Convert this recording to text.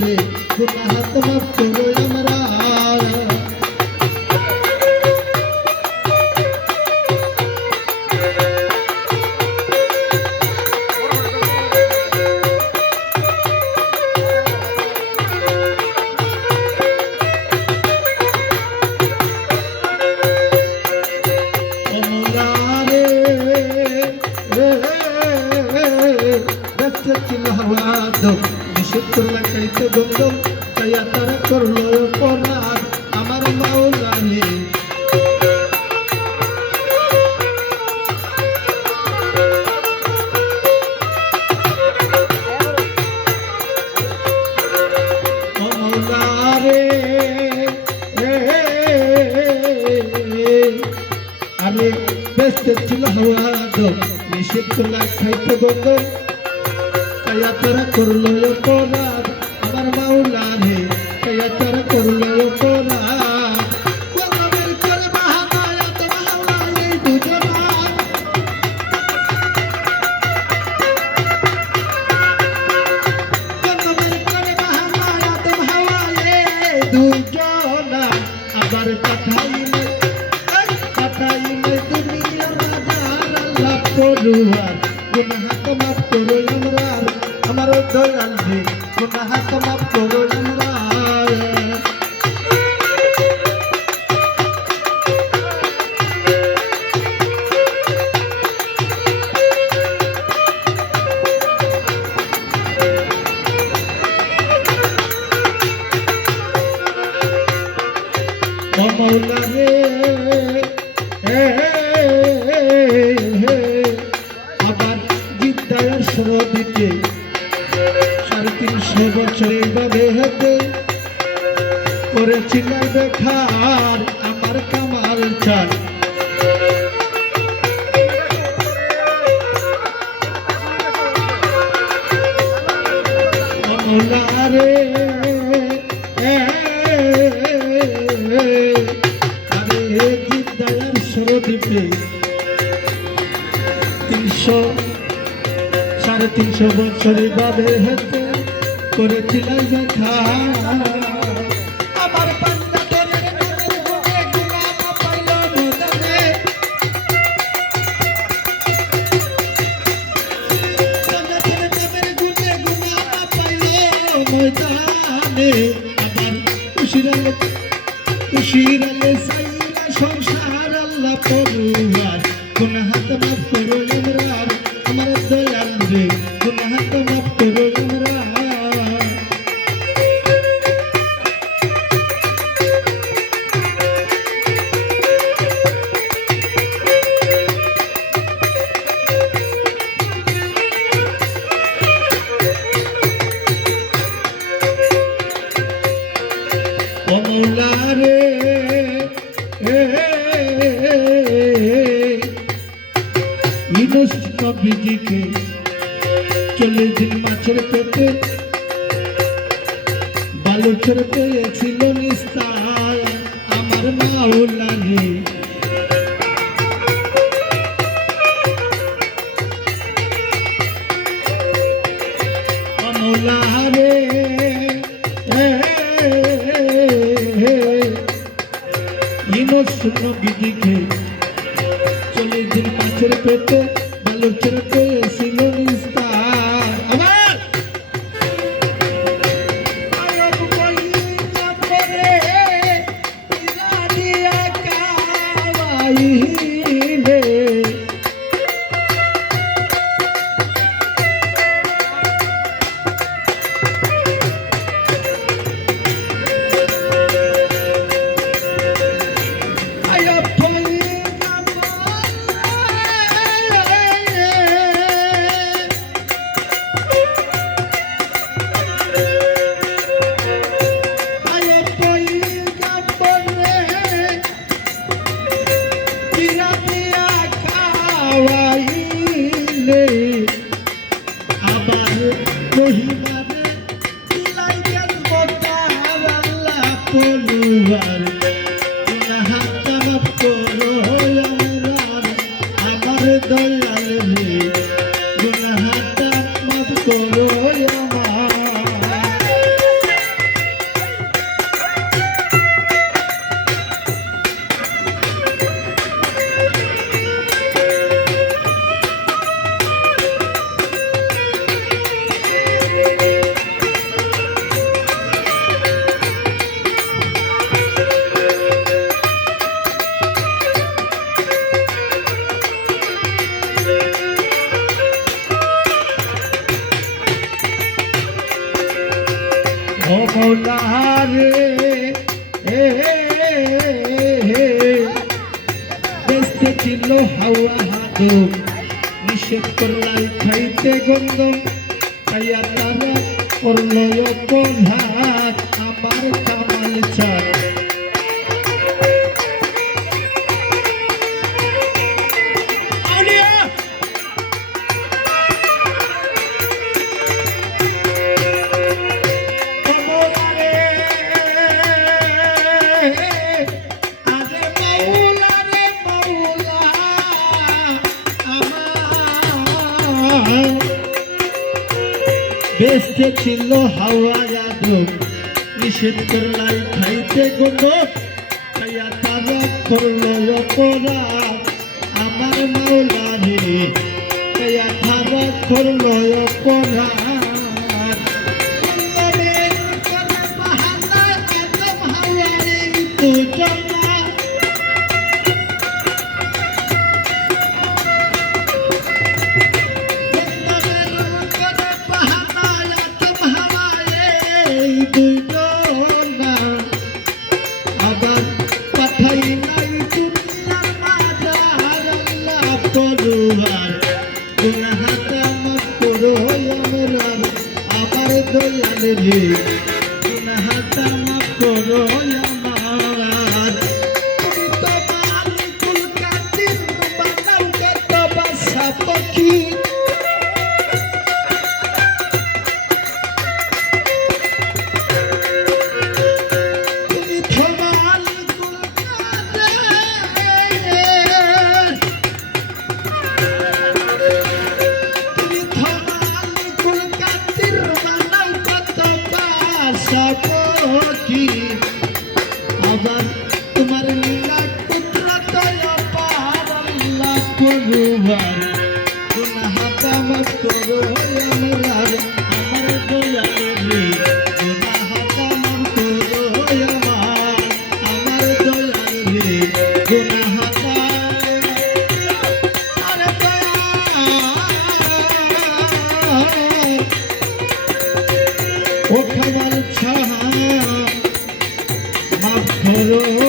রে গুনাহ মাফ করো আমরা নিষিদ্ধ গন্ধম তাইয়া তারা করলো অপরাধ আমার মাওলা রে আরে ব্যস্ত ছিল হওয়া নিষিদ্ধ খাইতে গন্ধম তাইয়া তারা করলো অপরাধ আমার মাওলা রে তাইয়া তারা করলো অপরাধ গোলামের করে বাহানা তো বাহানা এই দুজনা গোলামের করে বাহানা তো বাহানা এই দুজনা আবার পাঠাইলে দুনিয়ার বাজার আল্লাহ পড়ুয়ার গুনাহ মাফ করো আমরা আমার দয়াল রে গুনাহ মাফ করো আমরা ও মাওলা রে আবার জিদ্দায়ের সরদিতে 350 বছর এইভাবে হেঁটে করেছিলাম দেখার আমার কামাল চাল রে আরে জিদ্দায়ের সরদিতে 350 বছর এইভাবে হেঁটে করেছিলাম দেখা আমার পান্না ধরে গুনে গুনাহ পাইল মদনে পান্না ধরে প্রেমের গুনে গুনাহ পাইল মদনে আবার খুশিরালে সাইরা সংসার আল্লাহ পড়ুয়ার গুনাহ মাফ করো আমরা আমার দয়াল রে গুনাহ মাফ করো আমরা ও মাওলা রে নবীজিকে 40 দিন মাছের পেটে বালুচের পেয়েছিল নিস্তার আমার মাওলা রে মাওলা রে নবীজিকে 40 দিন মাছের পেটে বালুচের পেয়েছিল নিস্তার আবার আয়ব কইনা করে ইরানিয়া কাওয়াইলে আবার রহিমারে তুলাই গেল আল্লাহ পড়ুয়ার গুনাহ মাফ করো আমরা আমার দয়াল রে গুনাহ মাফ করো আমার ও মৌলা রে বেস্তে ছিল হাওয়া হাদম নিষেধ করলাই খাইতে গন্ধম তাইয়া তারা করল অপঘাত আমার কামাল চাঁদ বেস্তে ছিল হাওয়া যাদব নিষেধ করলাই খাইতে গন্ধ তাইয়া তারা করল অপরাধ আমার মাওলা রে তাইয়া তারা করল অপরাধ আবার পাঠাই নাই দুনিয়ার মাঝার আল্লাহ পরুয়ার গুনাহটা মাফ করো আমরার আমার দয়াল রে গুনাহটা মাফ করো আমার তুমি তো মালিকুল কাদির বানাও কত বাসা পাখি আবার তোমার লীলা কুদরত অপার আল্লাহ পরুয়ার গুনাহটা মাফ করো আমরার আমার দয়াল রে গুনাহটা মাফ করো আমার দয়াল রে গুনাহটা আরে ও খাবার ছাড়া মাফ করো